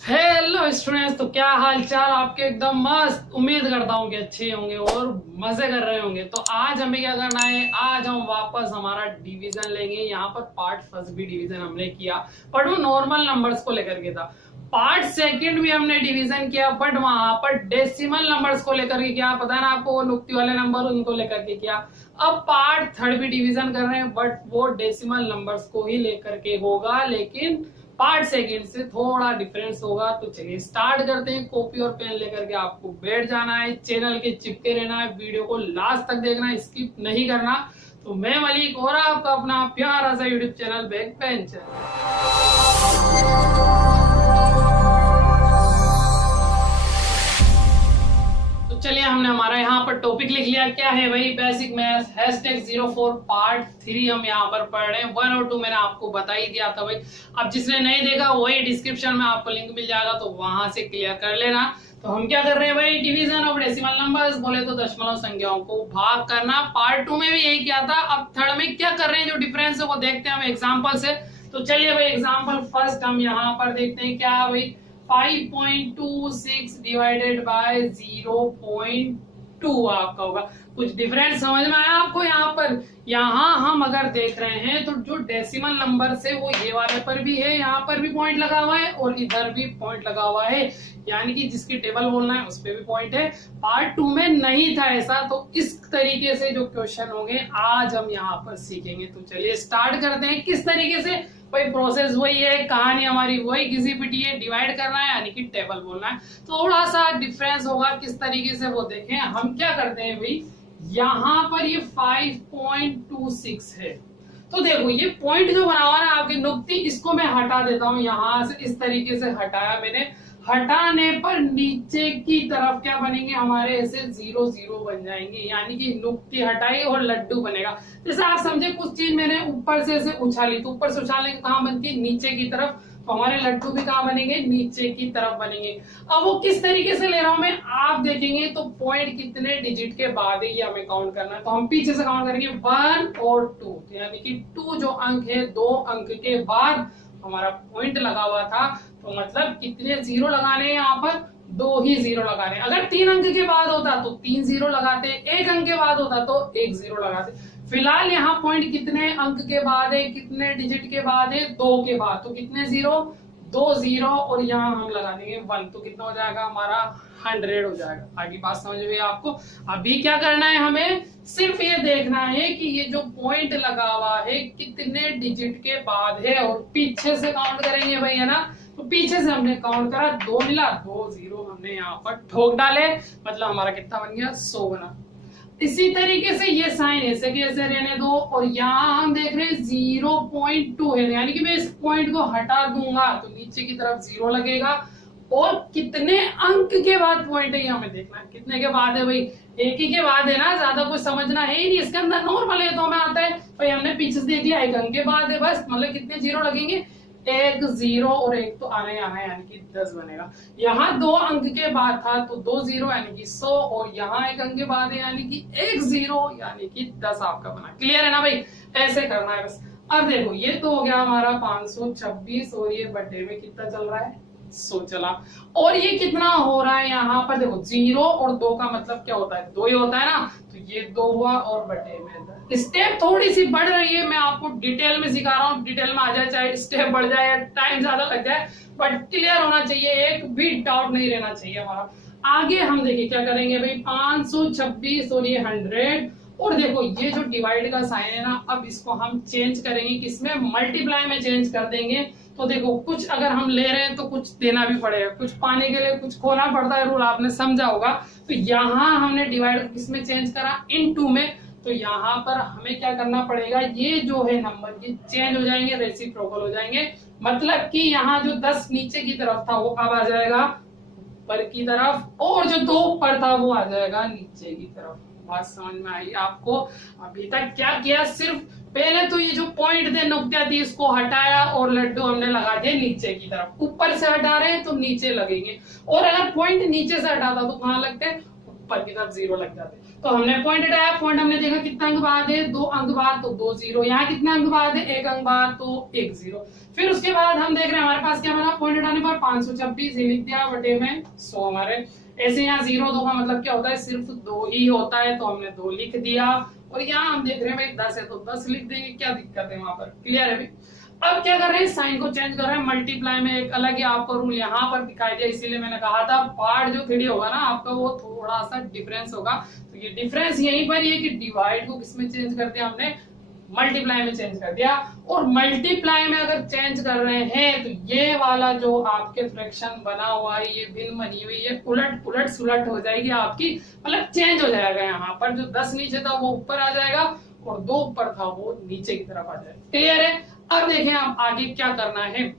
Hello students, तो क्या हाल चाल आपके? एकदम मस्त। उम्मीद करता हूँ कि अच्छे होंगे और मजे कर रहे होंगे। तो आज हमें क्या करना है, आज हम वापस हमारा डिवीजन लेंगे। यहाँ पर पार्ट फर्स्ट भी डिवीजन हमने किया, बट वो नॉर्मल नंबर्स को लेकर के था। पार्ट सेकंड भी हमने डिवीजन किया, बट वहां पर डेसिमल नंबर्स को लेकर के किया। पता है ना आपको, वो नुक्ती वाले नंबर उनको लेकर के किया। अब पार्ट थर्ड भी डिवीजन कर रहे हैं, बट वो डेसिमल नंबर्स को ही लेकर के होगा, लेकिन पार्ट सेकंड से थोड़ा डिफरेंस होगा। तो चलिए स्टार्ट करते हैं। कॉपी और पेन लेकर के आपको बैठ जाना है, चैनल के चिपके रहना है, वीडियो को लास्ट तक देखना है, स्किप नहीं करना। तो मैं मलिक और आपका अपना प्यारा सा यूट्यूब चैनल बैक बेंचर। तो चलिए, हमने हमारा यहाँ पर टॉपिक लिख लिया। क्या है भाई? बेसिक मैथ्स #04 पार्ट 3 हम यहाँ पर पढ़ रहे हैं। 1 और 2 मैंने आपको बता ही दिया था भाई। अब जिसने नहीं देखा वही डिस्क्रिप्शन में आपको लिंक मिल जाएगा, तो वहां से क्लियर कर लेना। तो हम क्या कर रहे हैं भाई? डिवीजन ऑफ डेसिमल नंबर्स, बोले तो दशमलव संख्याओं को भाग करना। पार्ट 2 में भी यही किया था। अब थर्ड में क्या कर रहे हैं, जो डिफरेंस है वो देखते हैं हम एग्जाम्पल से। तो चलिए भाई, एग्जाम्पल फर्स्ट हम यहाँ पर देखते हैं। क्या भाई? 5.26 डिवाइडेड बाय 0.2 आपका होगा। कुछ डिफरेंस समझ में आया आपको? यहाँ हम अगर देख रहे हैं तो जो डेसिमल नंबर से वो ये वाले पर भी है, यहाँ पर भी पॉइंट लगा हुआ है और इधर भी पॉइंट लगा हुआ है, यानी कि जिसकी टेबल बोलना है उस पे भी पॉइंट है। पार्ट 2 में नहीं था ऐसा। तो इस तरीके से जो क्वेश्चन होंगे आज हम यहाँ पर सीखेंगे। तो चलिए स्टार्ट करते हैं। किस तरीके से भाई? प्रोसेस वही है, कहानी हमारी वही घिसी पिटी है। डिवाइड करना है यानी कि टेबल बोलना है। थोड़ा सा डिफरेंस होगा, किस तरीके से वो देखें। हम क्या करते हैं भाई, यहाँ पर ये 5.26 है। तो देखो ये पॉइंट जो बना हुआ ना आपकी नुक्ती, इसको मैं हटा देता हूँ। यहाँ से इस तरीके से हटाया मैंने। हटाने पर नीचे की तरफ क्या बनेंगे हमारे? ऐसे 0 0 बन जाएंगे, यानी कि नुक्ती हटाई और लड्डू बनेगा। जैसे आप समझे, कुछ चीज मैंने ऊपर से ऐसे उछाली, तो ऊपर से उछालने के कहाँ बनती है? नीचे की तरफ। तो हमारे लड्डू भी कहाँ बनेंगे? नीचे की तरफ बनेंगे। अब वो किस तरीके से ले रहा हूं मैं, आप देखेंगे तो पॉइंट कितने डिजिट के बाद है ये हमें काउंट करना है। तो हम पीछे से काउंट करेंगे 1 और 2, यानी कि 2 जो अंक है, 2 अंक के बाद हमारा पॉइंट लगा हुआ था। तो मतलब कितने 0 लगाने हैं यहाँ पर? 2 ही 0 लगाने। अगर 3 अंक के बाद होता तो 3 0 लगाते, 1 अंक के बाद होता तो 1 0 लगाते। फिलहाल यहाँ पॉइंट कितने अंक के बाद है, कितने डिजिट के बाद है? 2 के बाद। तो कितने 0? 2 0 और यहाँ हम लगा देंगे 1। तो कितना हो जाएगा हमारा? 100 हो जाएगा। आगे बात समझ में आपको? अभी क्या करना है हमें? सिर्फ ये देखना है कि ये जो पॉइंट लगा हुआ है कितने डिजिट के बाद है, और पीछे से काउंट करेंगे भाई, है ना। तो पीछे से हमने काउंट करा, 2 मिला, 2 0 हमने यहाँ पर ठोक डाले, मतलब हमारा कितना बन गया? 100 बना। इसी तरीके से ये साइन ऐसे के ऐसे रहने दो, और यहाँ हम देख रहे हैं 0.2 है, यानी कि मैं इस पॉइंट को हटा दूंगा तो नीचे की तरफ 0 लगेगा। और कितने अंक के बाद पॉइंट है ये हमें देखना है। कितने के बाद है भाई? 1 ही के बाद है ना, ज्यादा कुछ समझना है ही नहीं। इसके अंदर नॉर्मल है तो हमें आता है भाई, हमने पीछे से देख लिया 1 अंक के बाद है बस। मतलब कितने 0 लगेंगे? 1 0 और 1 तो आना ही आना है, यानी कि 10 बनेगा। यहाँ 2 अंक के बाद था तो 2 0 यानी कि 100, और यहाँ 1 अंक के बाद है यानी कि 1 0 यानी कि 10 आपका बना। क्लियर है ना भाई? ऐसे करना है बस। अब देखो ये तो हो गया हमारा 526, और ये बटे में कितना चल रहा है? 100 चला। और ये कितना हो रहा है यहाँ पर? देखो 0 और 2 का मतलब क्या होता है? 2 ही होता है ना। तो ये 2 हुआ और बटे में 10। स्टेप थोड़ी सी बढ़ रही है, मैं आपको डिटेल में सिखा रहा हूँ। डिटेल में आ जाए, चाहे स्टेप बढ़ जाए या टाइम ज्यादा लग जाए, बट क्लियर होना चाहिए, एक भी डाउट नहीं रहना चाहिए हमारा। आगे हम देखिए क्या करेंगे भाई, 526 और ये 100, और देखो ये जो डिवाइड का साइन है ना, अब इसको हम चेंज करेंगे, किसमें? मल्टीप्लाई में चेंज कर देंगे। तो देखो कुछ अगर हम ले रहे हैं तो कुछ देना भी पड़ेगा, कुछ पाने के लिए कुछ खोना पड़ता है, रूल आपने समझा होगा। तो यहाँ हमने डिवाइड किसमें चेंज करा? इनटू में। तो यहाँ पर हमें क्या करना पड़ेगा, ये जो है नंबर ये चेंज हो जाएंगे, रेसिप्रोकल हो जाएंगे। मतलब कि यहाँ जो 10 नीचे की तरफ था वो अब आ जाएगा ऊपर की तरफ, और जो 2 ऊपर था वो आ जाएगा नीचे की तरफ। बात समझ में आई आपको? अभी तक क्या किया? सिर्फ पहले तो ये जो पॉइंट थे, नुक्तियां थी, इसको हटाया और लड्डू हमने लगा दिए नीचे की तरफ। ऊपर से हटा रहे हैं तो नीचे लगेंगे, और अगर पॉइंट नीचे से हटाता तो कहाँ लगते? ऊपर की तरफ 0 लग जाते। तो हमने पॉइंट हटाया, पॉइंट हमने देखा कितना अंक बाद है, 2 अंक बाद, तो 2 0। यहाँ कितना अंक बाद है, 1 अंक बाद, तो 1 0। फिर उसके बाद हम देख रहे हैं हमारे पास क्या बना, पॉइंट हटाने पर 526 लिख दिया बटे में 100 हमारे। ऐसे यहाँ 0 2 का मतलब क्या होता है, सिर्फ 2 ही होता है, तो हमने 2 लिख दिया। और यहाँ हम देख रहे हैं भाई 10 है तो 10 लिख देंगे, क्या दिक्कत है वहां पर, क्लियर है भाई। अब क्या कर रहे हैं, साइन को चेंज कर रहे हैं, मल्टीप्लाई में एक अलग ही आपको रूल यहाँ पर दिखाई दिया, इसीलिए मैंने कहा था पार्ट जो 3D होगा ना आपका वो थोड़ा सा डिफरेंस होगा। तो ये डिफरेंस यहीं पर ये कि डिवाइड को किसमें चेंज कर दिया हमने, मल्टीप्लाई में चेंज कर दिया। और मल्टीप्लाई में अगर चेंज कर रहे हैं तो ये वाला जो आपके फ्रैक्शन बना हुआ है, ये भिन्न बनी हुई है, उलट पुलट सुलट हो जाएगी आपकी, मतलब चेंज हो जाएगा। यहाँ पर जो 10 नीचे था वो ऊपर आ जाएगा और 2 ऊपर था वो नीचे की तरफ आ जाएगा, क्लियर है। अब देखें आप आगे क्या करना है,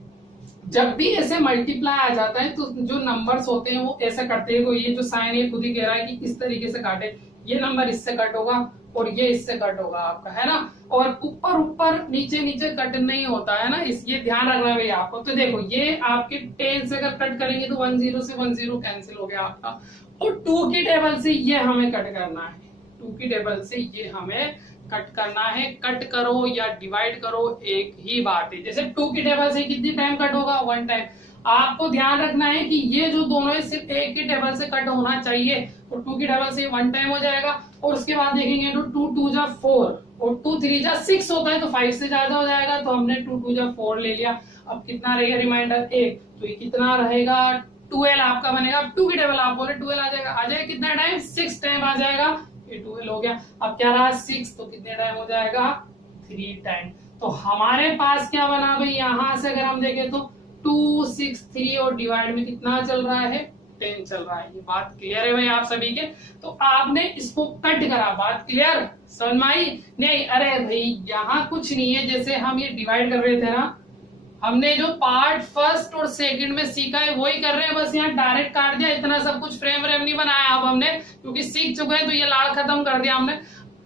जब भी ऐसे मल्टीप्लाई आ जाता है तो जो नंबर्स होते हैं वो ऐसे कटते हैं। ये जो साइन है खुद ही कह रहा है कि इस तरीके से काटे, ये नंबर इससे कट होगा और ये इससे कट होगा आपका, है ना। और ऊपर ऊपर नीचे नीचे कट नहीं होता है ना, इस ये ध्यान रखना है आपको। तो देखो ये आपके 10 से अगर कट करेंगे तो 10 से 10 कैंसिल हो गया आपका, और 2 की टेबल से ये हमें कट करना है, 2 की टेबल से ये हमें कट करना है। कट करो या डिवाइड करो एक ही बात है। जैसे 2 की टेबल से कितनी टाइम कट होगा, 1 टाइम। आपको ध्यान रखना है कि ये जो दोनों है सिर्फ एक की टेबल से कट होना चाहिए, तो 2 की टेबल से 1 टाइम हो जाएगा। और उसके बाद देखेंगे तो 2 2 जा 4 और 2 3 जा 6 होता है, तो 5 से ज्यादा हो जाएगा, तो हमने 2 2 जा 4 ले लिया। अब कितना रहेगा रिमाइंडर 1, तो ये कितना रहेगा 12 आपका बनेगा। अब 2 की टेबल आप बोले 12 आ जाएगा कितना टाइम, 6 टाइम आ जाएगा, ये 12 हो गया। अब क्या रहा 6, तो कितने टाइम हो जाएगा 3 टाइम। तो हमारे पास क्या बना भाई, यहां से अगर हम देखें तो 2 6 3 और डिवाइड में कितना चल रहा है, 10 चल रहा है। ये बात क्लियर है भाई आप सभी के। तो आपने इसको कट करा, बात क्लियर समझ में आई नहीं। अरे भाई यहाँ कुछ नहीं है, जैसे हम ये डिवाइड कर रहे थे ना, हमने जो पार्ट फर्स्ट और सेकंड में सीखा है वही कर रहे हैं, बस यहाँ डायरेक्ट काट दिया, इतना सब कुछ फ्रेम व्रेम नहीं बनाया। अब हमने क्योंकि सीख चुके हैं तो ये लाड़ खत्म कर दिया हमने।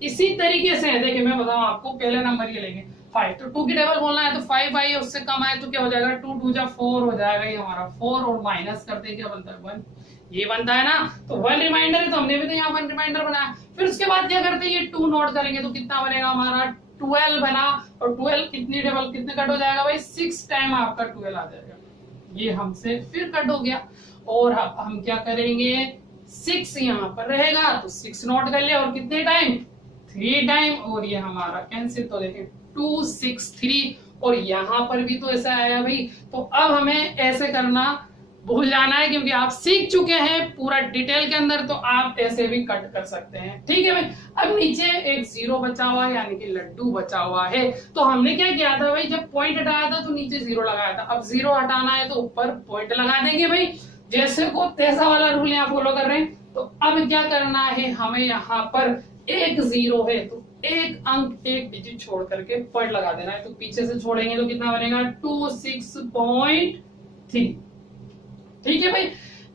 इसी तरीके से देखिए मैं बताऊं आपको, पहले नंबर ये लेंगे 5, तो 2 की टेबल बोलना है तो 5 आई, उससे कम आए तो क्या हो जाएगा 2 2 जा 4 हो जाएगा, ये हमारा 4 और माइनस करते हैं क्या बनता है 1, ये बनता है ना। तो 1 रिमाइंडर है, तो हमने भी तो यहाँ 1 रिमाइंडर बनाया। फिर उसके बाद क्या करते हैं, ये 2 नोट करेंगे तो कितना बनेगा हमारा 12 बना, और 12 कितनी टेबल कितने कट हो जाएगा भाई 6 टाइम आपका 12 आ जाएगा, ये हमसे फिर कट हो गया। और हम क्या करेंगे 6 यहाँ पर रहेगा तो 6 नोट कर लिया, और कितने टाइम 3 टाइम, और ये हमारा कैंसिल। तो देखें 2 6 3, और यहाँ पर भी तो ऐसा आया भाई। तो अब हमें ऐसे करना भूल जाना है, क्योंकि आप सीख चुके हैं पूरा डिटेल के अंदर, तो आप ऐसे भी कट कर सकते हैं, ठीक है भाई। अब नीचे एक 0 बचा हुआ है, यानी कि लड्डू बचा हुआ है। तो हमने क्या किया था भाई, जब पॉइंट हटाया था तो नीचे 0 लगाया था, अब 0 हटाना है तो ऊपर पॉइंट लगा देंगे भाई, जैसे को तैसा वाला रूल यहाँ फॉलो कर रहे हैं। तो अब क्या करना है, हमें यहाँ पर एक 0 है तो एक अंक एक डिजिट छोड़ करके पॉइंट लगा देना है। तो पीछे से छोड़ेंगे तो कितना बनेगा 26.3, ठीक है भाई।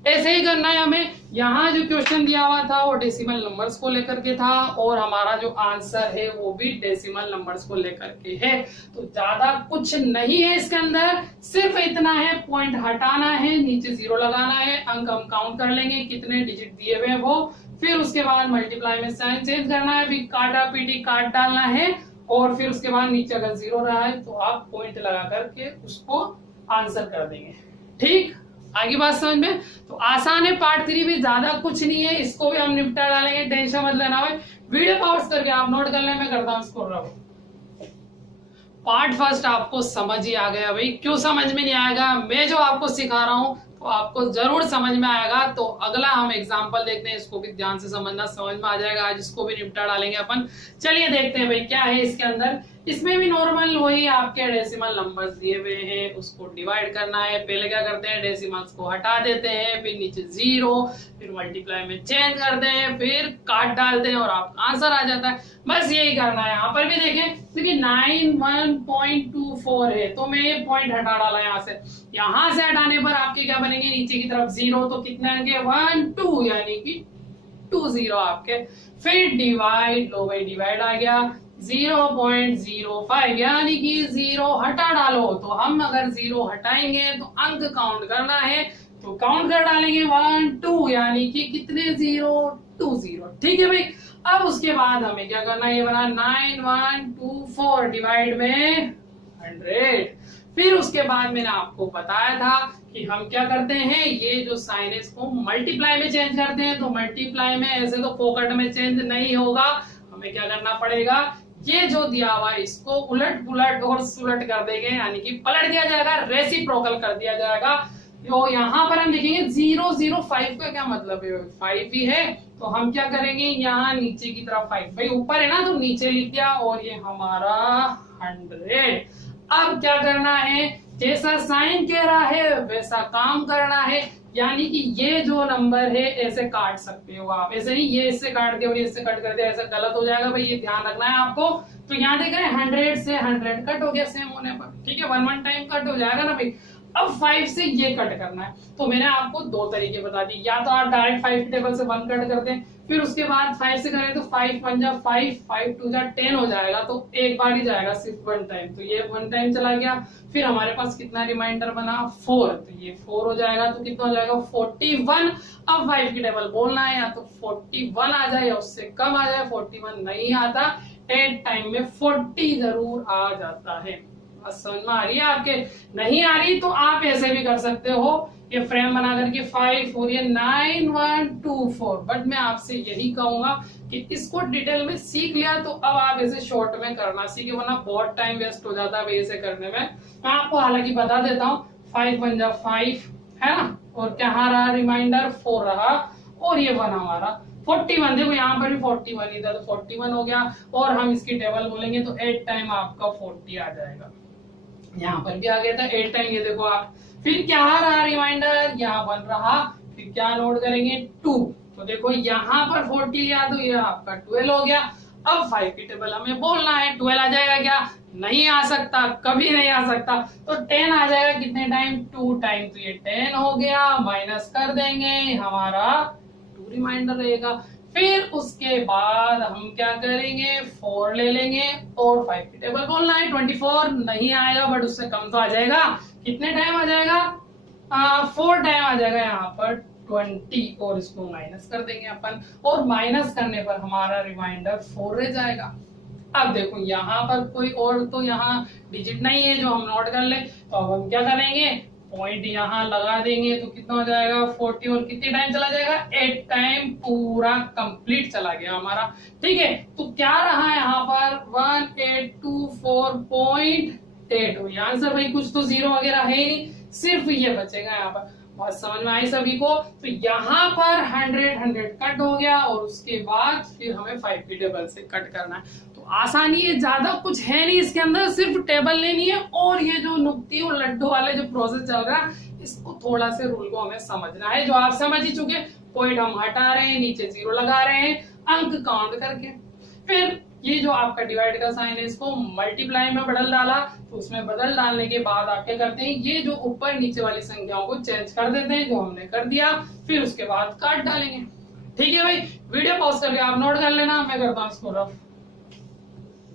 ऐसे ही करना है हमें। यहाँ जो क्वेश्चन दिया हुआ था वो डेसिमल नंबर्स को लेकर के था, और हमारा जो आंसर है वो भी डेसिमल नंबर्स को लेकर के है। तो ज्यादा कुछ नहीं है इसके अंदर, सिर्फ इतना है पॉइंट हटाना है, नीचे 0 लगाना है, अंक हम काउंट कर लेंगे कितने डिजिट दिए हुए वो, फिर उसके बाद मल्टीप्लाई में साइन चेंज करना है, फिर काटा पीटी काट डालना है, और फिर उसके बाद नीचे अगर 0 रहा है तो आप पॉइंट लगा करके उसको आंसर कर देंगे, ठीक। आगे बात समझ में। तो आसान है, पार्ट 3 भी ज्यादा कुछ नहीं है, इसको भी हम निपटा डालेंगे, टेंशन मत लेना भाई। वीडियो पॉज करके आप नोट कर लें, मैं करता हूं इसको रहो। पार्ट फर्स्ट आपको समझ ही आ गया भाई, क्यों समझ में नहीं आएगा, मैं जो आपको सिखा रहा हूं तो आपको जरूर समझ में आएगा। तो अगला हम एग्जांपल देखते हैं, इसको भी ध्यान से समझना, समझ में आ जाएगा, आज इसको भी निपटा डालेंगे अपन। चलिए देखते हैं भाई क्या है इसके अंदर। इसमें भी नॉर्मल वही आपके डेसिमल नंबर्स दिए हुए हैं, उसको डिवाइड करना है। पहले क्या करते हैं, डेसिमल्स को हटा देते हैं, फिर नीचे 0, फिर मल्टीप्लाई में चेंज करते हैं, फिर काट डालते हैं और आपका आंसर आ जाता है। बस यही करना है। यहाँ पर भी देखें क्योंकि 91.24 है तो मैं ये पॉइंट हटा डाला यहाँ से हटाने पर आपके क्या बनेंगे, नीचे की तरफ 0, तो कितने आएंगे 1 2, यानी कि 2 0 आपके। फिर डिवाइड, लो भाई डिवाइड आ गया 0.05, यानी कि 0 हटा डालो। तो हम अगर 0 हटाएंगे तो अंक काउंट करना है, तो काउंट कर डालेंगे 1 2, यानी कि कितने 0 99124 ठीक है भाई। अब उसके बाद हमें क्या करना है, ये बना 9124 डिवाइड में 100। फिर उसके बाद मैंने आपको बताया था कि हम क्या करते हैं, ये जो साइन है इसको मल्टीप्लाई में चेंज करते हैं। तो मल्टीप्लाई में ऐसे तो फोकट में चेंज नहीं होगा, हमें क्या करना पड़ेगा, ये जो दिया हुआ है इसको उलट पुलट और सुलट कर देंगे, यानी कि पलट दिया जाएगा, रेसिप्रोकल कर दिया जाएगा। तो यहाँ पर हम लिखेंगे 005 का क्या मतलब है, 5 ही है। तो हम क्या करेंगे, यहाँ नीचे की तरफ 5, भाई ऊपर है ना तो नीचे लिख दिया, और ये हमारा 100। अब क्या करना है, जैसा साइन कह रहा है वैसा काम करना है, यानी कि ये जो नंबर है ऐसे काट सकते हो आप, ऐसे नहीं ये इससे काट दिया और ये इससे कट कर दिया, ऐसा गलत हो जाएगा भाई, ये ध्यान रखना है आपको। तो यहाँ देख रहे हैं 100 से 100 कट हो गया सेम होने पर, ठीक है, 1 टाइम कट हो जाएगा ना भाई। अब 5 से ये कट करना है, तो मैंने आपको दो तरीके बता दिए, या तो आप डायरेक्ट 5 की टेबल से 1 कट करते हैं, फिर उसके बाद 5 से करें तो 5 1 जा 5, 5 2 जा 10 हो जाएगा, तो एक बार ही जाएगा सिर्फ 1 टाइम, तो ये 1 टाइम चला गया। फिर हमारे पास कितना रिमाइंडर बना 4, तो ये 4 हो जाएगा, तो कितना हो जाएगा 41। अब 5 की टेबल बोलना है, या तो 41 आ जाए या उससे कम आ जाए, 41 नहीं आता, 8 टाइम में 40 जरूर आ जाता है। समझ में आ रही है आपके, नहीं आ रही तो आप ऐसे भी कर सकते हो, ये फ्रेम बना करके 5 और ये 9124। बट मैं आपसे यही कहूंगा कि इसको डिटेल में सीख लिया तो अब आप ऐसे शॉर्ट में करना सीखे, वरना बहुत टाइम वेस्ट हो जाता है ऐसे करने में। मैं आपको हालांकि बता देता हूँ, 5 1 जा 5 है ना, और क्या रहा रिमाइंडर 4 रहा, और ये 1 हमारा 41, देखो यहाँ पर भी 41 ही था तो 41 हो गया, और हम इसकी टेबल बोलेंगे तो 8 टाइम आपका 40 आ जाएगा, यहाँ पर भी आ गया था 8 टाइम, ये देखो आप। फिर क्या रहा रिमाइंडर, यहाँ 1 रहा, फिर क्या नोट करेंगे 2, तो देखो यहाँ पर 40 लिया तो ये आपका 12 हो गया। अब 5 की टेबल हमें बोलना है, 12 आ जाएगा क्या, नहीं आ सकता, कभी नहीं आ सकता, तो 10 आ जाएगा कितने टाइम, 2 टाइम, तो ये 10 हो गया, माइनस कर देंगे, हमारा 2 रिमाइंडर रहेगा। फिर उसके बाद हम क्या करेंगे, 4 ले लेंगे, और 5 की टेबल बोलना है, 24 नहीं आएगा बट उससे कम तो आ जाएगा, कितने टाइम आ जाएगा, 4 टाइम आ जाएगा यहाँ पर 20, और इसको माइनस कर देंगे अपन, और माइनस करने पर हमारा रिमाइंडर 4 रह जाएगा। अब देखो यहाँ पर कोई और तो यहाँ डिजिट नहीं है जो हम नोट कर ले, तो अब हम क्या करेंगे, पॉइंट यहाँ लगा देंगे, तो कितना हो जाएगा 40, और कितने टाइम चला जाएगा 8 टाइम, पूरा कंप्लीट चला गया हमारा, ठीक है। तो क्या रहा यहाँ पर 1824.8, आंसर भाई कुछ तो जीरो वगैरह है ही नहीं, सिर्फ ये बचेगा यहाँ पर। बात समझ में आई सभी को, तो यहाँ पर 100 कट हो गया, और उसके बाद फिर हमें 5 की टेबल से कट करना है। तो आसानी है, ज्यादा कुछ है नहीं इसके अंदर, सिर्फ टेबल लेनी है, और ये जो नुक्ती और लड्डू वाले जो प्रोसेस चल रहा है इसको थोड़ा से रूल को हमें समझना है, जो आप समझ ही चुके। पॉइंट हम हटा रहे हैं, नीचे 0 लगा रहे हैं, अंक काउंट करके। फिर ये जो आपका डिवाइड का साइन है इसको मल्टीप्लाई में बदल डाला, तो उसमें बदल डालने के बाद आप क्या करते हैं, ये जो ऊपर नीचे वाली संख्याओं को चेंज कर देते हैं, जो हमने कर दिया। फिर उसके बाद काट डालेंगे, ठीक है भाई। वीडियो पॉज करके आप नोट कर लेना, मैं करता हूँ इसको रफ।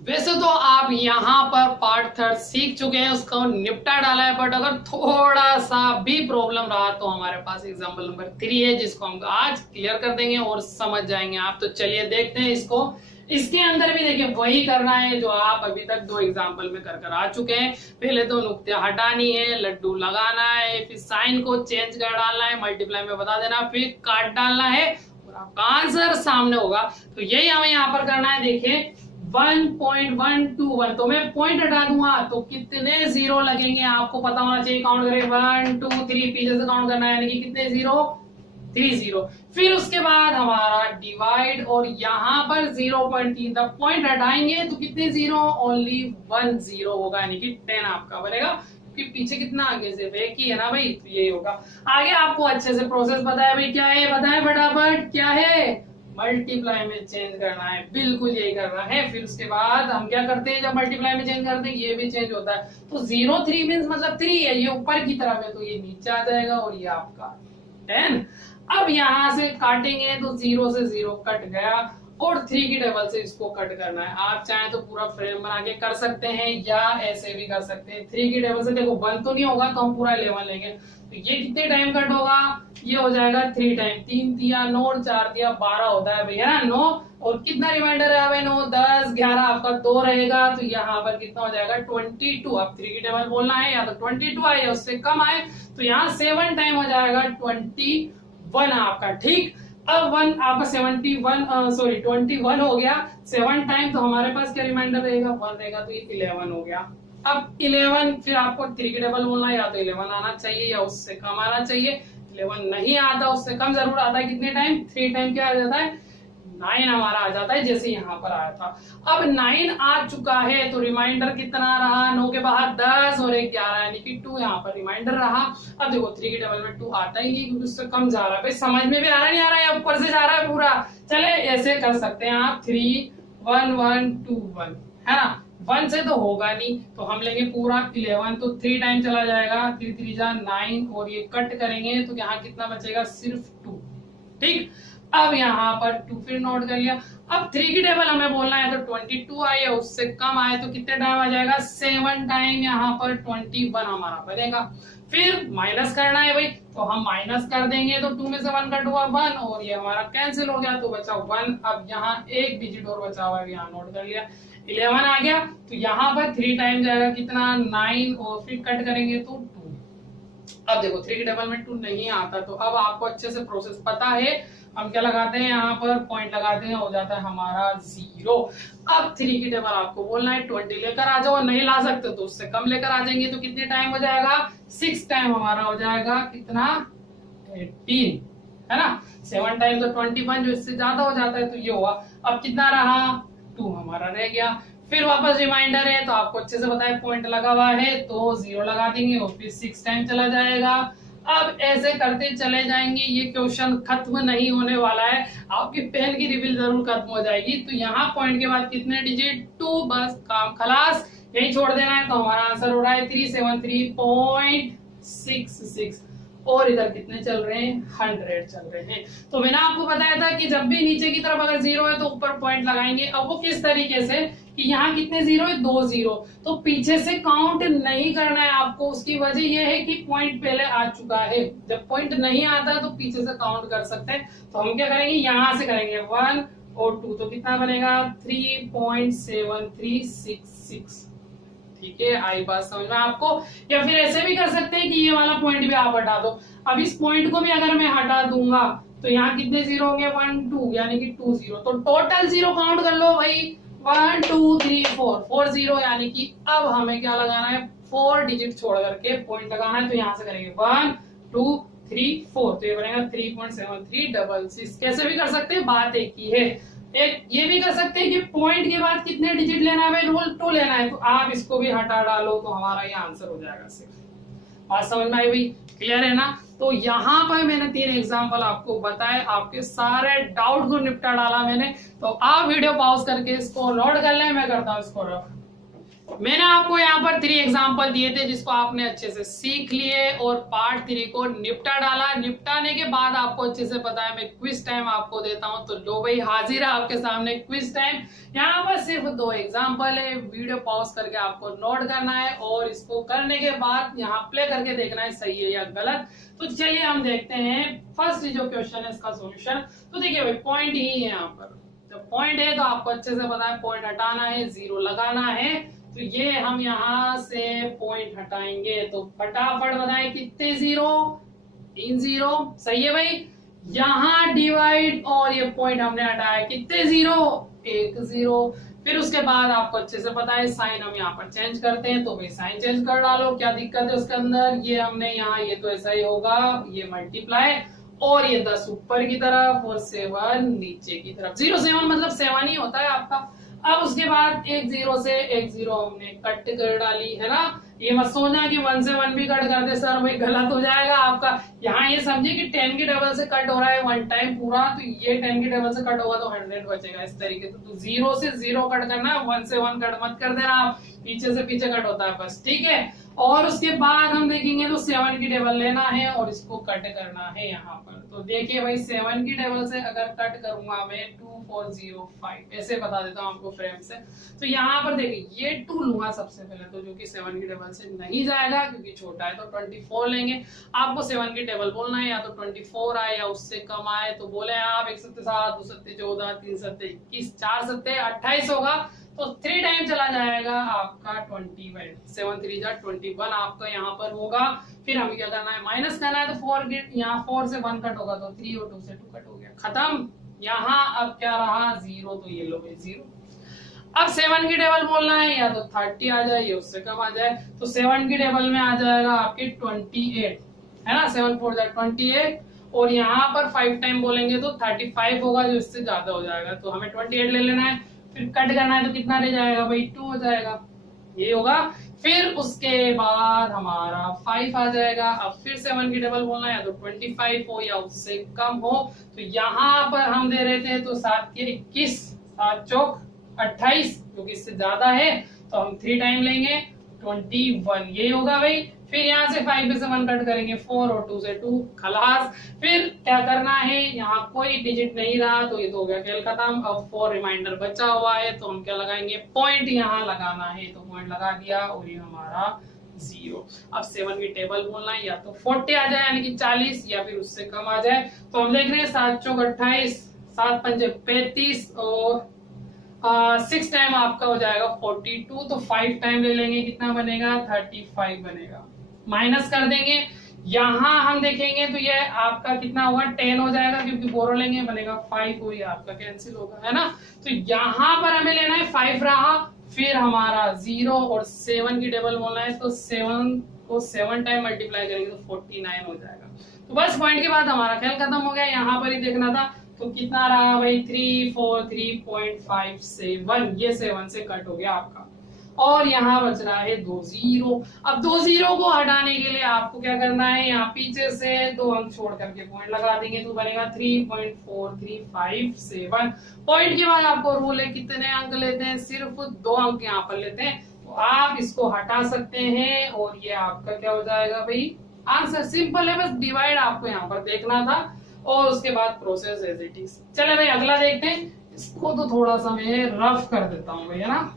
वैसे तो आप यहाँ पर पार्ट 3 सीख चुके हैं, उसको निपटा डाला है, बट अगर थोड़ा सा भी प्रॉब्लम रहा तो हमारे पास एग्जाम्पल नंबर 3 है, जिसको हम आज क्लियर कर देंगे और समझ जाएंगे आप। तो चलिए देखते हैं इसको। इसके अंदर भी देखिए वही करना है जो आप अभी तक 2 एग्जाम्पल में कर आ चुके हैं। पहले तो नुक्ते हटानी है, लड्डू लगाना है, फिर साइन को चेंज कर डालना है, मल्टीप्लाई में बता देना, फिर काट डालना है, और आपका आंसर सामने होगा। तो यही हमें यहाँ पर करना है। देखिए 1.121, तो मैं पॉइंट हटा दूंगा तो कितने 0 लगेंगे आपको पता होना चाहिए। काउंट करें 1 2 3, पीछे से काउंट करना है, यानी कि कितने 0, 3 0। फिर उसके बाद हमारा डिवाइड, और यहाँ पर 0.3 तक पॉइंट हटाएंगे तो कितने 0, ओनली 1 0 होगा, यानी कि 10 आपका बनेगा। फिर पीछे कितना आगे से एक ही है ना भाई, तो यही होगा। आगे आपको अच्छे से प्रोसेस बताया भाई, क्या है बताए फटाफट, क्या है, मल्टीप्लाई में चेंज करना है, बिल्कुल यही करना है। फिर उसके बाद हम क्या करते हैं, जब मल्टीप्लाई में चेंज करते हैं ये भी चेंज होता है। तो 0 3 मीन्स मतलब 3 है, ये ऊपर की तरफ है तो ये नीचे आ जाएगा, और ये आपका 10। अब यहां से काटेंगे तो 0 से 0 कट गया, और 3 की टेबल से इसको कट करना है। आप चाहें तो पूरा फ्रेम बना के कर सकते हैं या ऐसे भी कर सकते हैं। 3 की टेबल से देखो 1 तो नहीं होगा, तो हम पूरा 11 लेंगे। तो ये कितने टाइम कट होगा, ये हो जाएगा 3 टाइम, 3 दिया 9 और 4 दिया 12 होता है भैया ना 9, और कितना रिमाइंडर है भाई 9, 10, 11 आपका 2 रहेगा, तो यहाँ पर कितना हो जाएगा 22। अब 3 की टेबल बोलना है, या तो 22 आए या उससे कम आए, तो यहाँ 7 टाइम हो जाएगा 21 आपका। ठीक, अब 1 आपका 21 हो गया 7 टाइम, तो हमारे पास क्या रिमाइंडर रहेगा 1 रहेगा, तो ये 11 हो गया। अब 11 फिर आपको 3 की टेबल बोलना है, या तो 11 आना चाहिए या उससे कम आना चाहिए। 11 नहीं आता, उससे कम जरूर आता है। कितने टाइम, 3 टाइम क्या आ जाता है 9 हमारा आ जाता है, जैसे यहाँ पर आया था। अब 9 आ चुका है, तो रिमाइंडर कितना रहा, 9 के बाहर 10 और 1 11, यानी कि 2 यहाँ पर रिमाइंडर रहा। अब देखो 3 की टेबल में 2 आता ही नहीं, क्योंकि उससे कम जा रहा है। भाई समझ में भी आ रहा नहीं आ रहा है, ऊपर से जा रहा है पूरा। चले ऐसे कर सकते हैं आप, 3 1 1 2 1, है ना। 1 से तो होगा नहीं, तो हम लेंगे पूरा 11, तो 3 टाइम चला जाएगा, 3 3 जा 9, और ये कट करेंगे तो यहाँ कितना बचेगा, सिर्फ 2। ठीक, अब यहाँ पर 2 फिर नोट कर लिया। अब 3 की टेबल हमें बोलना है, तो 22 आए या उससे कम आए तो कितने टाइम आ जाएगा, 7 टाइम यहाँ पर 21 हमारा बनेगा। फिर माइनस करना है भाई, तो हम माइनस कर देंगे, तो 2 में से 1 कट हुआ 1, और ये हमारा कैंसिल हो गया, तो बचा 1। अब यहाँ एक डिजिट और बचा हुआ है, यहाँ नोट कर लिया, 11 आ गया, तो यहाँ पर 3 टाइम जाएगा कितना 9, और फिर कट करेंगे तो 2। अब देखो 3 की टेबल में 2 नहीं आता, तो अब आपको अच्छे से प्रोसेस पता है। हम क्या लगाते हैं, यहाँ पर पॉइंट लगाते हैं, हो जाता है हमारा 0। अब 3 की टेबल आपको बोलना है 20 लेकर आ जाओ, नहीं ला सकते तो उससे कम लेकर आ जाएंगे, तो कितने टाइम हो जाएगा, 6 टाइम हमारा हो जाएगा कितना 18, है ना। 7 टाइम तो 21, जो इससे ज्यादा हो जाता है, तो ये हुआ। अब कितना रहा 2 हमारा रह गया। फिर वापस रिमाइंडर है, तो आपको अच्छे से पता है पॉइंट लगा हुआ है, तो 0 लगा देंगे, और फिर 6 टाइम चला जाएगा। अब ऐसे करते चले जाएंगे, ये क्वेश्चन खत्म नहीं होने वाला है, आपकी पेन की रिविल जरूर खत्म हो जाएगी। तो यहाँ पॉइंट के बाद कितने डिजिट 2, बस काम खलास, यही छोड़ देना है। तो हमारा आंसर हो रहा है 373.66, और इधर कितने चल रहे हैं 100 चल रहे हैं। तो मैंने आपको बताया था कि जब भी नीचे की तरफ अगर 0 है तो ऊपर पॉइंट लगाएंगे। अब वो किस तरीके से कि यहाँ कितने 0 है, 2 0, तो पीछे से काउंट नहीं करना है आपको। उसकी वजह यह है कि पॉइंट पहले आ चुका है, जब पॉइंट नहीं आता तो पीछे से काउंट कर सकते हैं। तो हम क्या करेंगे, यहाँ से करेंगे 1 और 2, तो कितना बनेगा 3.7366। ठीक है, आई बात समझ में आपको। या फिर ऐसे भी कर सकते हैं कि ये वाला पॉइंट भी आप हटा दो। अब इस पॉइंट को भी अगर मैं हटा दूंगा तो यहाँ कितने 0 होंगे 1 2, यानी कि 2 0, तो टोटल 0 काउंट कर लो भाई, 1 2 3 4 0, यानी कि अब हमें क्या लगाना है, 4 डिजिट छोड़ करके पॉइंट लगाना है। तो यहाँ से करेंगे 1 2 3 4, तो ये बनेगा 3.7366। कैसे भी कर सकते हैं, बात एक ही है। एक ये भी कर सकते हैं कि पॉइंट के बाद कितने डिजिट लेना है, रूल 2 लेना है, तो आप इसको भी हटा डालो, तो हमारा ये आंसर हो जाएगा सिर्फ। बात समझ में आई भाई, क्लियर है ना। तो यहाँ पर मैंने 3 एग्जांपल आपको बताए, आपके सारे डाउट को निपटा डाला मैंने। तो आप वीडियो पॉज करके इसको नोट कर लें, मैं करता हूँ इसको रफ। मैंने आपको यहाँ पर 3 एग्जाम्पल दिए थे जिसको आपने अच्छे से सीख लिए और पार्ट 3 को निपटा डाला। निपटाने के बाद आपको अच्छे से पता है मैं क्विज टाइम आपको देता हूँ, तो लो भाई हाजिर है आपके सामने क्विज टाइम। यहाँ पर सिर्फ 2 एग्जाम्पल है, वीडियो पॉज करके आपको नोट करना है और इसको करने के बाद यहाँ प्ले करके देखना है सही है या गलत। तो चलिए हम देखते हैं फर्स्ट जो क्वेश्चन है इसका सोल्यूशन। तो देखिए भाई पॉइंट ही है, यहाँ पर जब पॉइंट है तो आपको अच्छे से पता है पॉइंट हटाना है, 0 लगाना है। तो ये हम यहाँ से पॉइंट हटाएंगे, तो फटाफट बताएं कितने 0, 3 0, सही है भाई। यहाँ डिवाइड और ये पॉइंट हमने हटाया, कितने 0, 1 0। फिर उसके बाद आपको अच्छे से पता है साइन हम यहाँ पर चेंज करते हैं, तो भाई साइन चेंज कर डालो, क्या दिक्कत है उसके अंदर। ये हमने यहाँ, ये तो ऐसा ही होगा, ये मल्टीप्लाई और ये 10 ऊपर की तरफ और 7 नीचे की तरफ। 0 7 मतलब 7 ही होता है आपका। अब उसके बाद एक 0 से एक 0 हमने कट कर डाली, है ना। ये मत सोचना कि 1 से 1 भी कट कर दे सर, वही गलत हो जाएगा आपका। यहाँ ये समझिए कि 10 की टेबल से कट हो रहा है 1 टाइम पूरा, तो ये 10 की टेबल से कट होगा तो 100 बचेगा इस तरीके से। तो 0 से 0 कट करना है, 1 से 1 कट मत कर देना आप, पीछे से पीछे कट होता है बस, ठीक है। और उसके बाद हम देखेंगे तो 7 की टेबल लेना है और इसको कट करना है यहाँ पर। तो देखिए भाई 7 की टेबल से अगर कट करूंगा मैं 2405, ऐसे बता देता हूँ आपको फ्रेम से। तो यहाँ पर देखिए ये 2 लूंगा सबसे पहले, तो जो कि 7 की टेबल से नहीं जाएगा क्योंकि छोटा है, तो 24 लेंगे। आपको 7 की टेबल बोलना है, या तो 24 आए या उससे कम आए तो बोले आप 1 7 7, 2 7 14, 3 7 21, 4 7 28 होगा, तो 3 टाइम चला जाएगा आपका 21, 7 3 जा 21 आपका यहाँ पर होगा। फिर हमें क्या करना है, माइनस करना है, तो 4 यहाँ 4 से 1 कट होगा तो 3 और 2 से 2 कट हो गया, खत्म। यहाँ अब क्या रहा 0, तो ये लो भाई 0। अब 7 की टेबल बोलना है, या तो 30 आ जाए या उससे कम आ जाए, तो 7 की टेबल में आ जाएगा आपके 28, है ना, 7 4 जा 28, और यहाँ पर 5 टाइम बोलेंगे तो 35 होगा, जो इससे ज्यादा हो जाएगा, तो हमें 28 ले लेना है। फिर कट करना है तो कितना रह जाएगा भाई 2 हो जाएगा, ये होगा। फिर उसके बाद हमारा 5 आ जाएगा। अब फिर 7 की टेबल बोलना है, तो 25 हो या उससे कम हो, तो यहाँ पर हम दे रहे थे तो 7 के 21, 7 चौक 28, क्योंकि इससे ज्यादा है तो हम 3 टाइम लेंगे 21, ये होगा भाई। फिर यहाँ से 5 में से 1 कट करेंगे 4 और 2 से 2, खलास। फिर क्या करना है, यहाँ कोई डिजिट नहीं रहा तो ये तो हो गया खेल खत्म। अब 4 रिमाइंडर बचा हुआ है, तो हम क्या लगाएंगे, पॉइंट यहाँ लगाना है, तो पॉइंट लगा दिया और ये हमारा 0। अब 7 की टेबल बोलना है, या तो 40 आ जाए यानी कि 40, या फिर उससे कम आ जाए, तो हम देख रहे हैं 7 चौक 28, 7 पंजे 35, और 6 टाइम आपका हो जाएगा 42, तो 5 टाइम ले लेंगे, कितना बनेगा 35 बनेगा, माइनस कर देंगे। यहाँ हम देखेंगे तो ये आपका कितना होगा 10 हो जाएगा, क्योंकि बोरो लेंगे बनेगा 5, और ये आपका कैंसिल होगा, है ना। तो यहाँ पर हमें लेना है 5 रहा, फिर हमारा 0, और 7 की टेबल बोलना है, तो 7 को 7 टाइम मल्टीप्लाई करेंगे तो 49 हो जाएगा। तो बस पॉइंट के बाद हमारा खेल खत्म हो गया, यहाँ पर ही देखना था। तो कितना रहा भाई 343.57, ये 7 से कट हो गया आपका, और यहाँ बच रहा है 2 0। अब 2 0 को हटाने के लिए आपको क्या करना है, यहाँ पीछे से 2 अंक छोड़ करके पॉइंट लगा देंगे, तो बनेगा 3.4357। पॉइंट के बाद आपको रूल है कितने अंक लेते हैं, सिर्फ 2 अंक यहाँ पर लेते हैं, तो आप इसको हटा सकते हैं, और ये आपका क्या हो जाएगा भाई आंसर। सिंपल है, बस डिवाइड आपको यहाँ पर देखना था, और उसके बाद प्रोसेस एज इट इज। चले भाई अगला देखते हैं, इसको तो थोड़ा सा मैं रफ कर देता हूँ भाई, है ना।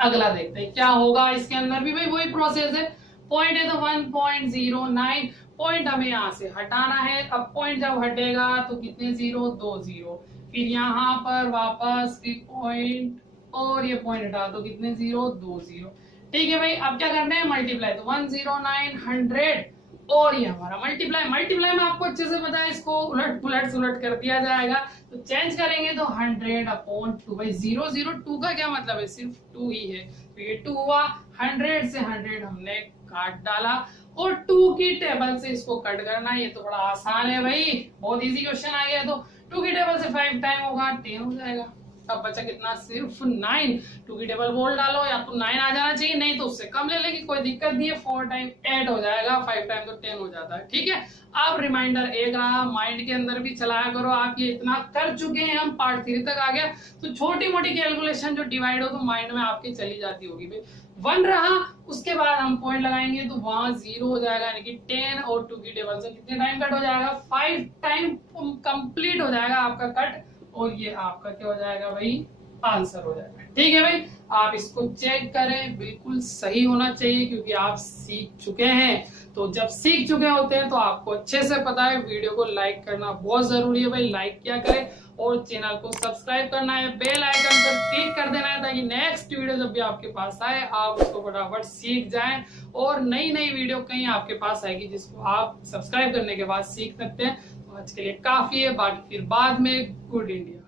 अगला देखते हैं क्या होगा, इसके अंदर भी भाई वही प्रोसेस है। पॉइंट है तो 1.09, पॉइंट हमें यहाँ से हटाना है। अब पॉइंट जब हटेगा तो कितने 0, 2 0, फिर यहाँ पर वापस पॉइंट, और ये पॉइंट हटा तो कितने 0, 2 0। ठीक है भाई, अब क्या करना है, मल्टीप्लाई, तो 109 100, और ये हमारा मल्टीप्लाई में आपको अच्छे से पता है, इसको उलट पुलट सुलट कर दिया जाएगा, तो चेंज करेंगे तो 100/2। भाई 0 0 2 का क्या मतलब है, सिर्फ 2 ही है, तो ये 2 हुआ। 100 से 100 हमने काट डाला, और 2 की टेबल से इसको कट करना है, ये तो बड़ा आसान है भाई, बहुत इजी क्वेश्चन आ गया। तो 2 की टेबल से 5 टाइम होगा 10 हो जाएगा। अब बचा कितना, सिर्फ 9। 2 की टेबल बोल डालो, या तो 9 आ जाना चाहिए, नहीं तो उससे कम ले लेगी, कोई दिक्कत नहीं है। 4 टाइम 8 हो जाएगा, 5 टाइम तो 10 हो जाता है, ठीक है। अब रिमाइंडर 1 रहा, माइंड के अंदर भी चलाया करो, आप ये इतना कर चुके हैं, हम पार्ट 3 तक आ गया, तो छोटी मोटी कैलकुलेशन जो डिवाइड हो तो माइंड में आपके चली जाती होगी भाई। 1 रहा, उसके बाद हम पॉइंट लगाएंगे तो वहां 0 हो जाएगा, यानी कि 10, और 2 की टेबल से कितने टाइम कट हो जाएगा, 5 टाइम कंप्लीट हो जाएगा आपका कट, और ये आपका क्या हो जाएगा भाई आंसर हो जाएगा। ठीक है भाई, आप इसको चेक करें, बिल्कुल सही होना चाहिए, क्योंकि आप सीख चुके हैं। तो जब सीख चुके होते हैं तो आपको अच्छे से पता है। वीडियो को लाइक करना बहुत जरूरी है भाई, लाइक क्या करें, और चैनल को सब्सक्राइब करना है, बेल आइकन पर क्लिक कर देना है, ताकि नेक्स्ट वीडियो जब भी आपके पास आए आप उसको फटाफट सीख जाएं, और नई नई वीडियो कहीं आपके पास आएगी जिसको आप सब्सक्राइब करने के बाद सीख सकते हैं। तो आज के लिए काफी है, बाकी फिर बाद में। Good India.